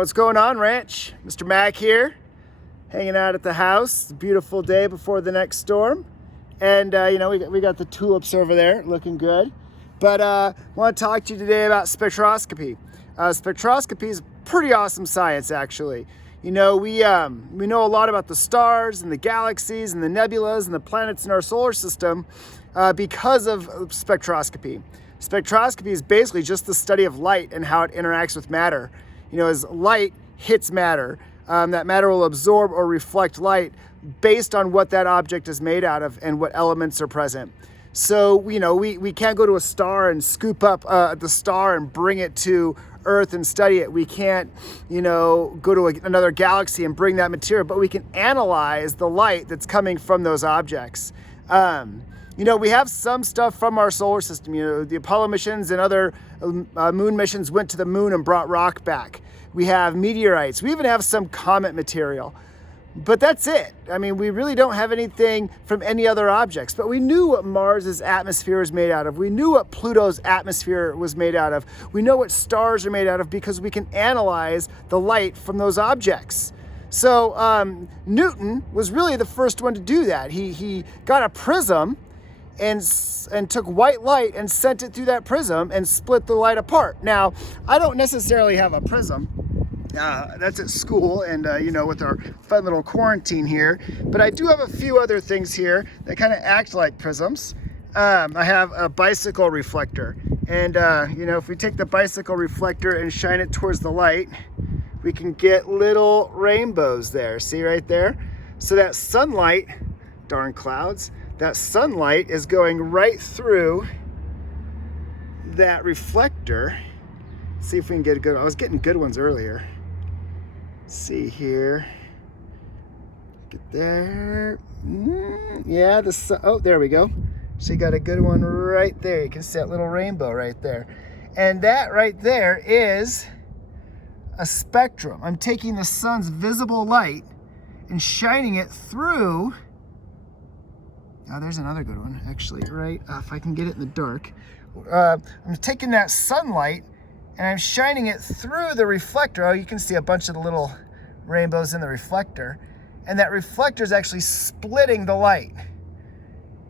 what's going on, Ranch? Mr. Mac here, hanging out at the house. It's a beautiful day before the next storm. And, we got the tulips over there looking good. But I want to talk to you today about spectroscopy. Spectroscopy is pretty awesome science, actually. We know a lot about the stars and the galaxies and the nebulas and the planets in our solar system because of spectroscopy. Spectroscopy is basically just the study of light and how it interacts with matter. As light hits matter, that matter will absorb or reflect light based on what that object is made out of and what elements are present. So, we can't go to a star and scoop up the star and bring it to Earth and study it. We can't, go to another galaxy and bring that material, but we can analyze the light that's coming from those objects. We have some stuff from our solar system. The Apollo missions and other moon missions went to the moon and brought rock back. We have meteorites. We even have some comet material. But that's it. We really don't have anything from any other objects. But we knew what Mars's atmosphere was made out of. We knew what Pluto's atmosphere was made out of. We know what stars are made out of because we can analyze the light from those objects. So Newton was really the first one to do that. He got a prism and took white light and sent it through that prism and split the light apart. Now, I don't necessarily have a prism. That's at school and, with our fun little quarantine here. But I do have a few other things here that kind of act like prisms. I have a bicycle reflector. And, if we take the bicycle reflector and shine it towards the light, we can get little rainbows there. See right there? So that sunlight, darn clouds, that sunlight is going right through that reflector. See if we can get a good, I was getting good ones earlier. See here, get there. Yeah, the sun, oh, there we go. So you got a good one right there. You can see that little rainbow right there. And that right there is a spectrum. I'm taking the sun's visible light and shining it through. Oh, there's another good one, actually, right? If I can get it in the dark. I'm taking that sunlight and I'm shining it through the reflector. Oh, you can see a bunch of the little rainbows in the reflector. And that reflector is actually splitting the light.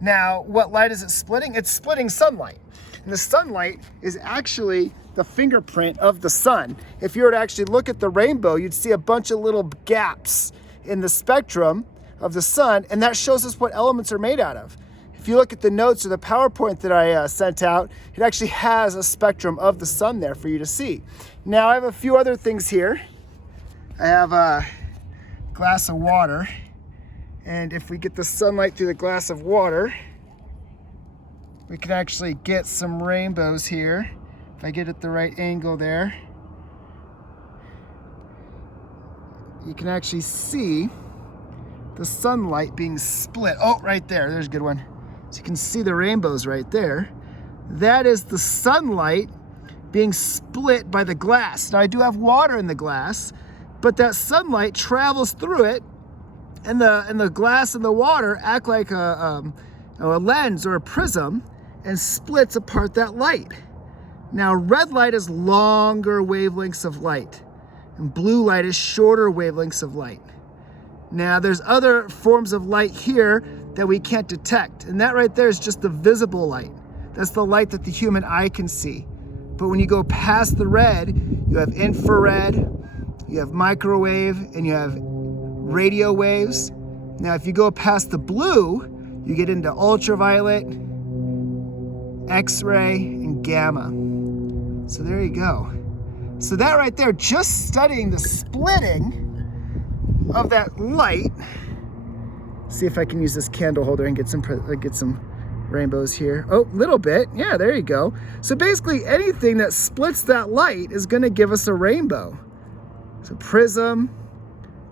Now, what light is it splitting? It's splitting sunlight. And the sunlight is actually the fingerprint of the sun. If you were to actually look at the rainbow, you'd see a bunch of little gaps in the spectrum of the sun, and that shows us what elements are made out of. If you look at the notes or the PowerPoint that I sent out, it actually has a spectrum of the sun there for you to see. Now, I have a few other things here. I have a glass of water, and if we get the sunlight through the glass of water, we can actually get some rainbows here. If I get it the right angle there, you can actually see the sunlight being split. Oh, right there, there's a good one. So you can see the rainbows right there. That is the sunlight being split by the glass. Now, I do have water in the glass, but that sunlight travels through it, and the glass and the water act like a lens or a prism and splits apart that light. Now, red light is longer wavelengths of light, and blue light is shorter wavelengths of light. Now, there's other forms of light here that we can't detect, and that right there is just the visible light. That's the light that the human eye can see. But when you go past the red, you have infrared, you have microwave, and you have radio waves. Now, if you go past the blue, you get into ultraviolet, X-ray, and gamma. So there you go. So that right there, just studying the splitting of that light. See if I can use this candle holder and get some rainbows here. Oh, little bit. Yeah, there you go. So basically anything that splits that light is going to give us a rainbow. So prism,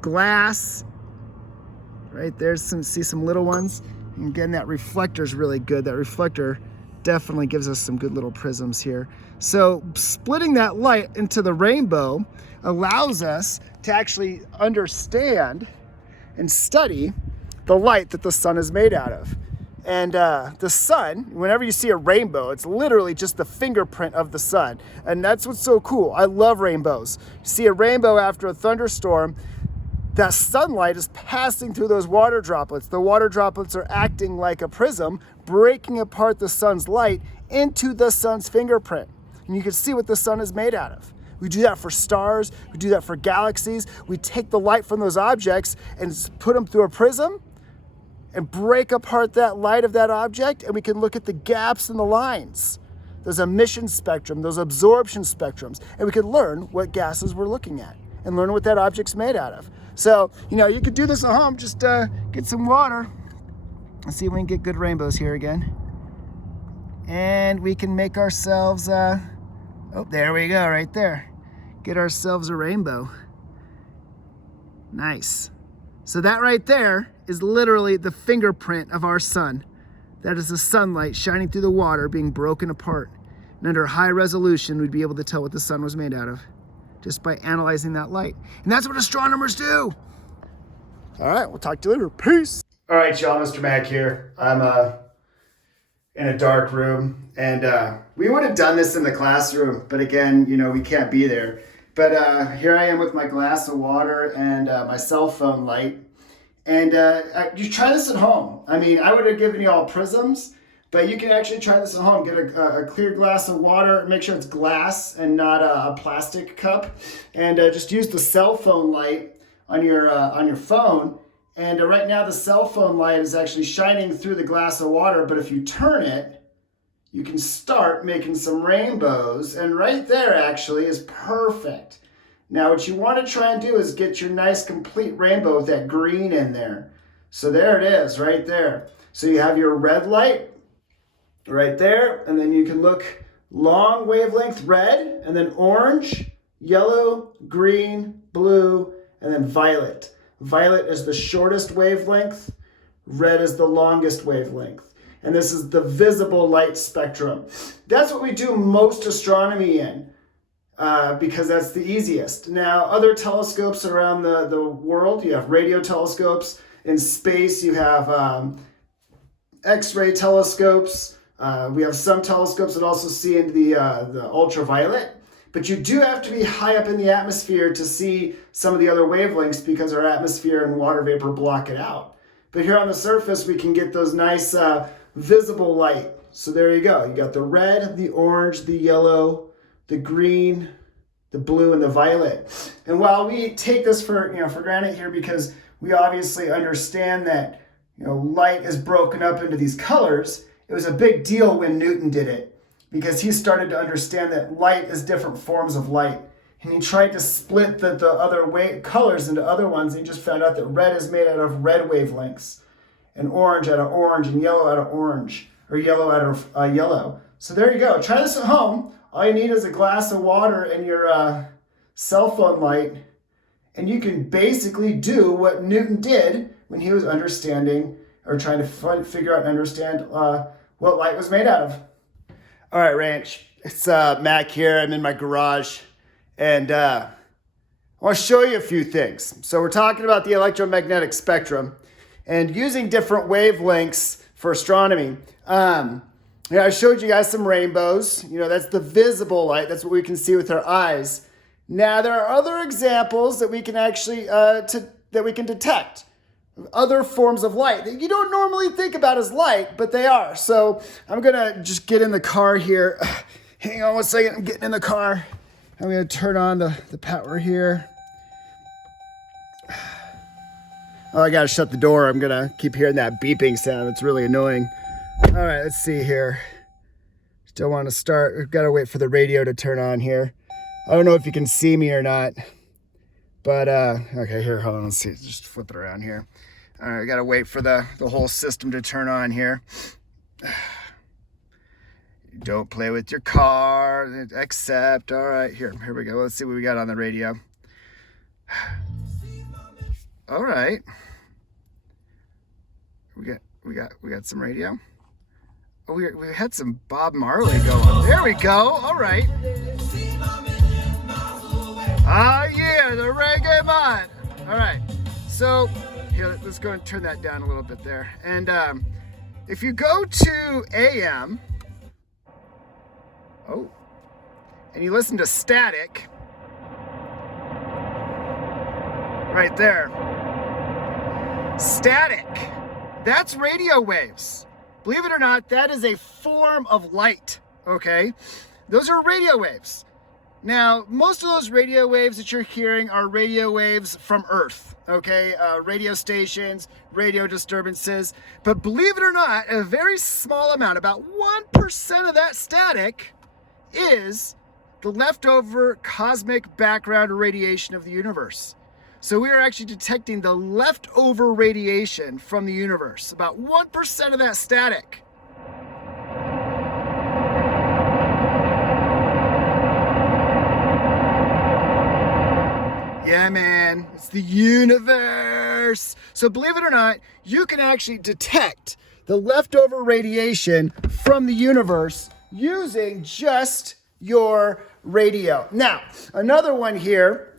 glass, right there. See some little ones. And again, that reflector is really good. That reflector definitely gives us some good little prisms here. So splitting that light into the rainbow allows us to actually understand and study the light that the sun is made out of. And the sun, whenever you see a rainbow, it's literally just the fingerprint of the sun. And that's what's so cool. I love rainbows. You see a rainbow after a thunderstorm, that sunlight is passing through those water droplets. The water droplets are acting like a prism, breaking apart the sun's light into the sun's fingerprint. And you can see what the sun is made out of. We do that for stars. We do that for galaxies. We take the light from those objects and put them through a prism and break apart that light of that object, and we can look at the gaps in the lines, those emission spectrum, those absorption spectrums, and we can learn what gases we're looking at and learn what that object's made out of. So, you could do this at home. Just get some water. Let's see if we can get good rainbows here again. And we can make ourselves, oh, there we go, right there. Get ourselves a rainbow. Nice. So that right there is literally the fingerprint of our sun. That is the sunlight shining through the water being broken apart. And under high resolution, we'd be able to tell what the sun was made out of just by analyzing that light. And that's what astronomers do. All right, we'll talk to you later. Peace. All right, y'all, Mr. Mack here. I'm in a dark room, and we would have done this in the classroom, but again, we can't be there. But here I am with my glass of water and my cell phone light. And you try this at home. I mean, I would have given you all prisms, but you can actually try this at home. Get a clear glass of water, make sure it's glass and not a plastic cup, and just use the cell phone light on your phone. And right now the cell phone light is actually shining through the glass of water, but if you turn it, you can start making some rainbows, and right there actually is perfect. Now what you want to try and do is get your nice complete rainbow with that green in there. So there it is, right there. So you have your red light right there, and then you can look long wavelength red, and then orange, yellow, green, blue, and then violet. Violet is the shortest wavelength, red is the longest wavelength. And this is the visible light spectrum. That's what we do most astronomy in, because that's the easiest. Now, other telescopes around the world, you have radio telescopes. In space, you have X-ray telescopes. We have some telescopes that also see into the ultraviolet. But you do have to be high up in the atmosphere to see some of the other wavelengths because our atmosphere and water vapor block it out. But here on the surface, we can get those nice visible light. So there you go. You got the red, the orange, the yellow, the green, the blue, and the violet. And while we take this for granted here, because we obviously understand that light is broken up into these colors, it was a big deal when Newton did it, because he started to understand that light is different forms of light. And he tried to split the other colors into other ones, and he just found out that red is made out of red wavelengths, and orange out of orange, and yellow out of orange, or yellow out of yellow. So there you go. Try this at home. All you need is a glass of water and your cell phone light, and you can basically do what Newton did when he was understanding, or trying to figure out and understand what light was made out of. All right, Ranch. It's Mac here. I'm in my garage, and I want to show you a few things. So we're talking about the electromagnetic spectrum and using different wavelengths for astronomy. I showed you guys some rainbows. That's the visible light. That's what we can see with our eyes. Now, there are other examples that we can actually that we can detect. Other forms of light that you don't normally think about as light, but they are. So I'm gonna just get in the car here. Hang on one second, I'm getting in the car. I'm gonna turn on the power here. Oh, I gotta shut the door. I'm gonna keep hearing that beeping sound. It's really annoying. All right, let's see here. Still want to start. We've got to wait for the radio to turn on here. I don't know if you can see me or not, but okay, here, hold on. Let's see. Just flip it around here. All right, we got to wait for the whole system to turn on here. Don't play with your car. Accept. All right, here we go. Let's see what we got on the radio. All right. We got some radio. Oh, we had some Bob Marley going. There we go. All right. Ah, yeah, the reggae man. All right. So here, let's go and turn that down a little bit there. And if you go to AM, and you listen to static, right there, static, that's radio waves. Believe it or not, that is a form of light, okay? Those are radio waves. Now, most of those radio waves that you're hearing are radio waves from Earth, okay? Radio stations, radio disturbances. But believe it or not, a very small amount, about 1% of that static is the leftover cosmic background radiation of the universe. So we are actually detecting the leftover radiation from the universe, about 1% of that static. Yeah, man, it's the universe. So believe it or not, you can actually detect the leftover radiation from the universe using just your radio. Now, another one here,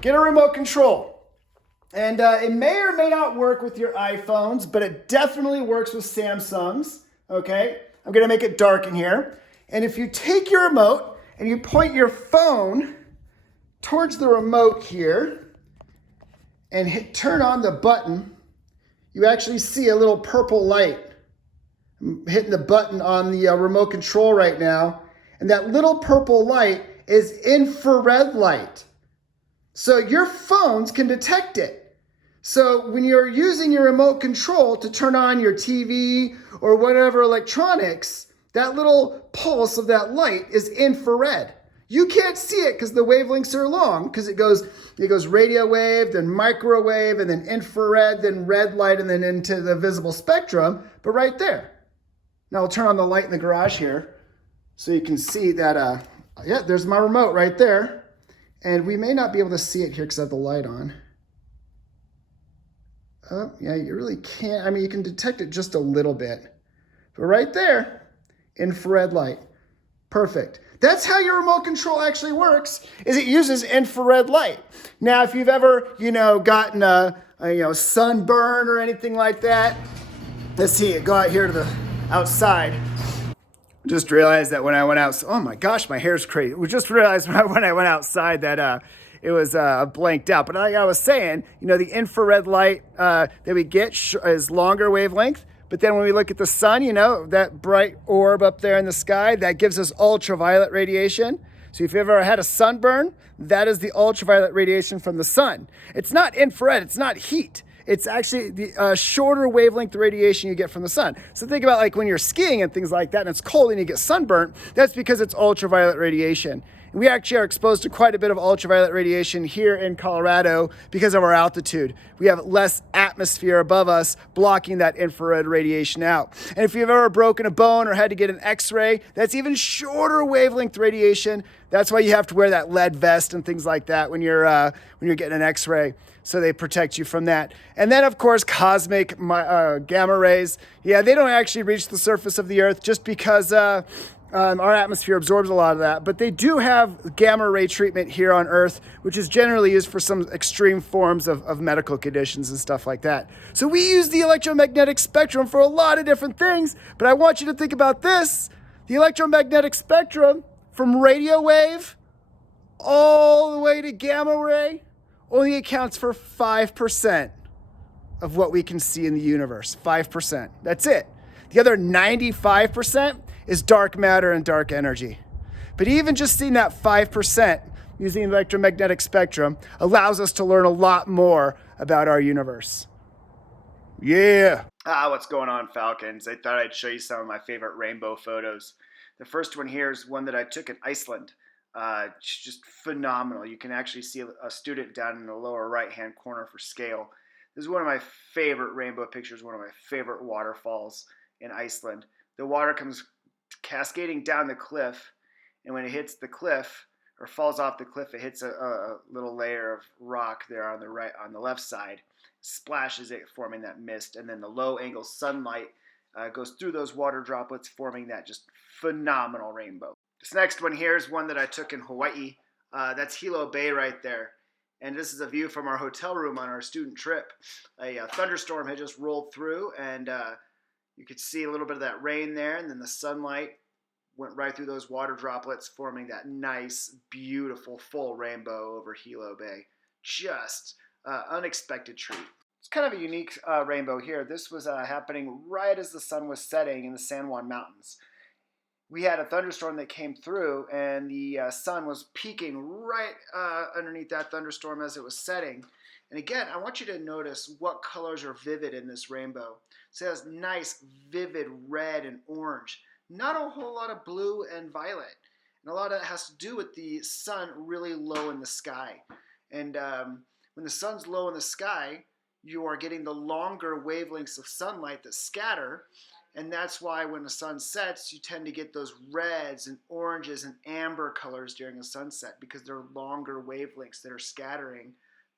get a remote control. And it may or may not work with your iPhones, but it definitely works with Samsungs, okay? I'm gonna make it dark in here. And if you take your remote and you point your phone towards the remote here and turn on the button, you actually see a little purple light. I'm hitting the button on the remote control right now, and that little purple light is infrared light. So your phones can detect it. So when you're using your remote control to turn on your TV or whatever electronics, that little pulse of that light is infrared. You can't see it because the wavelengths are long, because it goes radio wave, then microwave, and then infrared, then red light, and then into the visible spectrum, but right there. Now I'll turn on the light in the garage here so you can see that, yeah, there's my remote right there. And we may not be able to see it here because I have the light on. Oh, yeah, you really can't. I mean, you can detect it just a little bit. But right there, infrared light. Perfect. That's how your remote control actually works, is it uses infrared light. Now, if you've ever, gotten a sunburn or anything like that, let's see it, go out here to the outside. Just realized that when I went out, oh my gosh, my hair's crazy. We just realized when I went outside that it was blanked out. But like I was saying, the infrared light that we get is longer wavelength. But then when we look at the sun, that bright orb up there in the sky, that gives us ultraviolet radiation. So if you've ever had a sunburn, that is the ultraviolet radiation from the sun. It's not infrared, it's not heat. It's actually the shorter wavelength radiation you get from the sun. So think about like when you're skiing and things like that and it's cold and you get sunburnt, that's because it's ultraviolet radiation. And we actually are exposed to quite a bit of ultraviolet radiation here in Colorado because of our altitude. We have less atmosphere above us blocking that infrared radiation out. And if you've ever broken a bone or had to get an X-ray, that's even shorter wavelength radiation. That's why you have to wear that lead vest and things like that when you're getting an X-ray. So they protect you from that. And then, of course, cosmic gamma rays. Yeah, they don't actually reach the surface of the Earth just because our atmosphere absorbs a lot of that. But they do have gamma ray treatment here on Earth, which is generally used for some extreme forms of medical conditions and stuff like that. So we use the electromagnetic spectrum for a lot of different things. But I want you to think about this. The electromagnetic spectrum from radio wave all the way to gamma ray only accounts for 5% of what we can see in the universe. 5%. That's it. The other 95% is dark matter and dark energy. But even just seeing that 5% using the electromagnetic spectrum allows us to learn a lot more about our universe. Yeah. What's going on, Falcons? I thought I'd show you some of my favorite rainbow photos. The first one here is one that I took in Iceland. Just phenomenal. You can actually see a student down in the lower right-hand corner for scale. This is one of my favorite rainbow pictures, one of my favorite waterfalls in Iceland. The water comes cascading down the cliff, and when it hits the cliff or falls off the cliff, it hits a little layer of rock there on the left side, splashes it, forming that mist, and then the low-angle sunlight goes through those water droplets, forming that just phenomenal rainbow. This next one here is one that I took in Hawaii. That's Hilo Bay right there. And this is a view from our hotel room on our student trip. A thunderstorm had just rolled through, and You could see a little bit of that rain there, and then the sunlight went right through those water droplets, forming that nice, beautiful, full rainbow over Hilo Bay. Just unexpected treat. It's kind of a unique rainbow here. This was happening right as the sun was setting in the San Juan Mountains. We had a thunderstorm that came through, and the sun was peaking right underneath that thunderstorm as it was setting. And again, I want you to notice what colors are vivid in this rainbow. So it has nice, vivid red and orange. Not a whole lot of blue and violet. And a lot of that has to do with the sun really low in the sky. And when the sun's low in the sky, you are getting the longer wavelengths of sunlight that scatter. And that's why when the sun sets, you tend to get those reds and oranges and amber colors during the sunset, because they're longer wavelengths that are scattering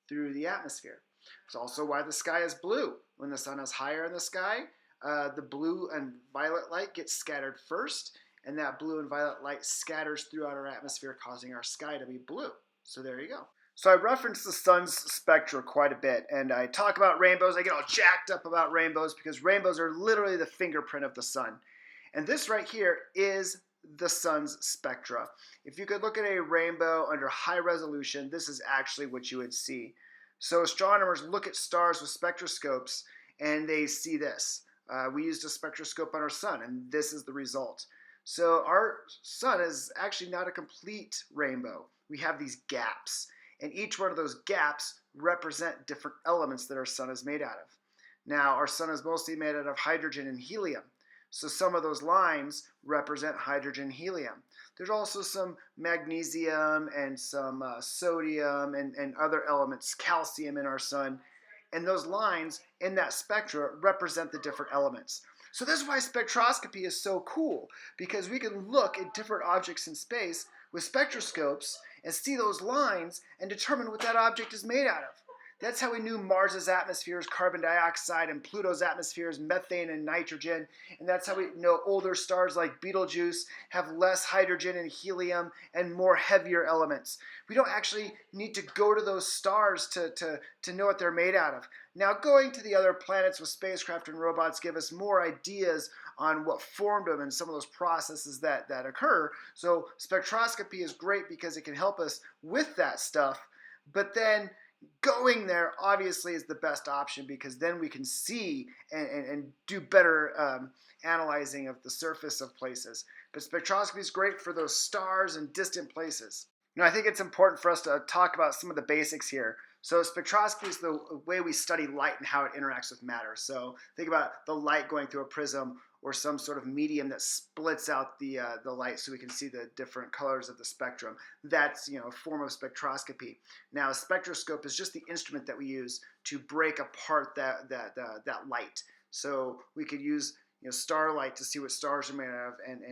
through the atmosphere. It's also why the sky is blue. When the sun is higher in the sky, the blue and violet light gets scattered first, and that blue and violet light scatters throughout our atmosphere, causing our sky to be blue. So there you go. So I reference the sun's spectra quite a bit, and I talk about rainbows. I get all jacked up about rainbows because rainbows are literally the fingerprint of the sun. And this right here is the sun's spectra. If you could look at a rainbow under high resolution, this is actually what you would see. So astronomers look at stars with spectroscopes, and they see this. We used a spectroscope on our sun, and this is the result. So our sun is actually not a complete rainbow. We have these gaps, and each one of those gaps represent different elements that our sun is made out of. Now, our sun is mostly made out of hydrogen and helium. So some of those lines represent hydrogen and helium. There's also some magnesium and some sodium and other elements, calcium in our sun. And those lines in that spectra represent the different elements. So this is why spectroscopy is so cool, because we can look at different objects in space with spectroscopes and see those lines and determine what that object is made out of. That's how we knew Mars's atmosphere is carbon dioxide and Pluto's atmosphere is methane and nitrogen. And that's how we know older stars like Betelgeuse have less hydrogen and helium and more heavier elements. We don't actually need to go to those stars to know what they're made out of. Now, going to the other planets with spacecraft and robots give us more ideas on what formed them and some of those processes that occur. So spectroscopy is great because it can help us with that stuff. But then going there obviously is the best option, because then we can see and do better analyzing of the surface of places. But spectroscopy is great for those stars and distant places. Now, I think it's important for us to talk about some of the basics here. So spectroscopy is the way we study light and how it interacts with matter. So think about the light going through a prism or some sort of medium that splits out the light so we can see the different colors of the spectrum. That's a form of spectroscopy. Now, a spectroscope is just the instrument that we use to break apart that light. So we could use starlight to see what stars are made out of, and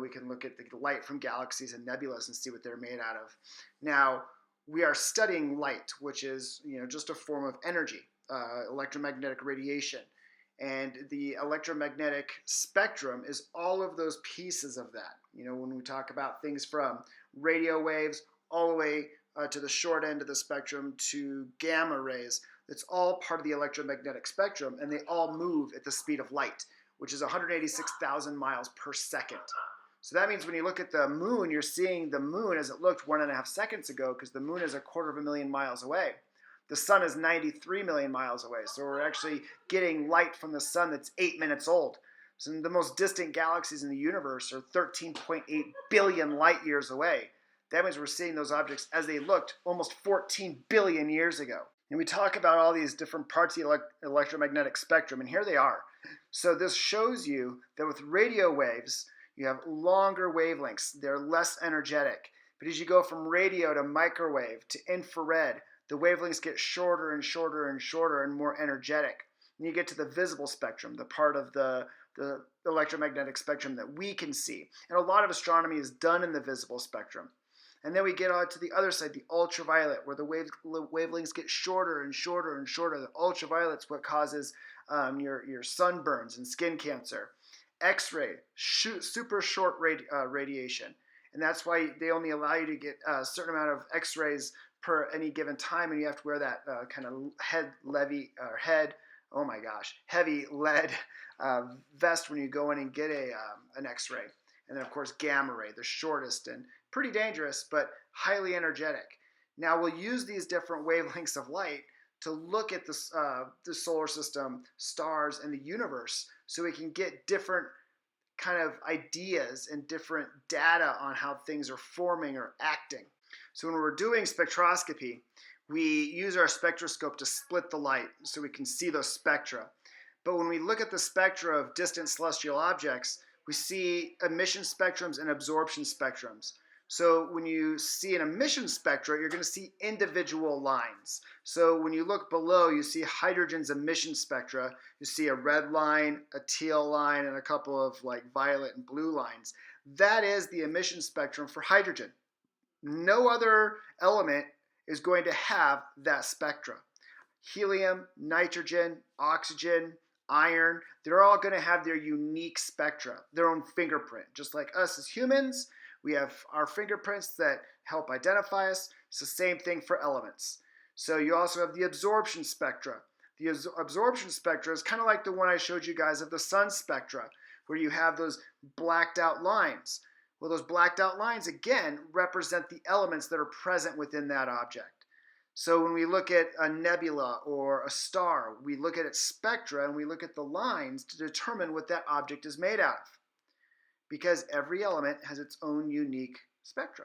we can look at the light from galaxies and nebulas and see what they're made out of. Now, we are studying light, which is just a form of energy, electromagnetic radiation. And the electromagnetic spectrum is all of those pieces of that. When we talk about things from radio waves all the way to the short end of the spectrum to gamma rays, it's all part of the electromagnetic spectrum, and they all move at the speed of light, which is 186,000 miles per second. So that means when you look at the moon, you're seeing the moon as it looked 1.5 seconds ago, because the moon is 250,000 miles away. The sun is 93 million miles away, so we're actually getting light from the sun that's 8 minutes old. So the most distant galaxies in the universe are 13.8 billion light years away. That means we're seeing those objects as they looked almost 14 billion years ago. And we talk about all these different parts of the electromagnetic spectrum, and here they are. So this shows you that with radio waves, you have longer wavelengths. They're less energetic. But as you go from radio to microwave to infrared, the wavelengths get shorter and shorter and shorter and more energetic. And you get to the visible spectrum, the part of the electromagnetic spectrum that we can see. And a lot of astronomy is done in the visible spectrum. And then we get on to the other side, the ultraviolet, where the wavelengths get shorter and shorter and shorter. The ultraviolet's what causes your sunburns and skin cancer. X-ray, super short radiation. And that's why they only allow you to get a certain amount of X-rays per any given time, and you have to wear that kind of head oh my gosh, heavy lead vest when you go in and get an X-ray. And then of course gamma ray, the shortest and pretty dangerous, but highly energetic. Now we'll use these different wavelengths of light to look at the solar system, stars, and the universe so we can get different kind of ideas and different data on how things are forming or acting. So when we're doing spectroscopy, we use our spectroscope to split the light so we can see those spectra. But when we look at the spectra of distant celestial objects, we see emission spectrums and absorption spectrums. So when you see an emission spectra, you're going to see individual lines. So when you look below, you see hydrogen's emission spectra. You see a red line, a teal line, and a couple of like violet and blue lines. That is the emission spectrum for hydrogen. No other element is going to have that spectra. Helium, nitrogen, oxygen, iron, they're all going to have their unique spectra, their own fingerprint. Just like us as humans, we have our fingerprints that help identify us. It's the same thing for elements. So you also have the absorption spectra. The absorption spectra is kind of like the one I showed you guys of the sun spectra, where you have those blacked out lines. Well, those blacked out lines, again, represent the elements that are present within that object. So when we look at a nebula or a star, we look at its spectra and we look at the lines to determine what that object is made out of. Because every element has its own unique spectra.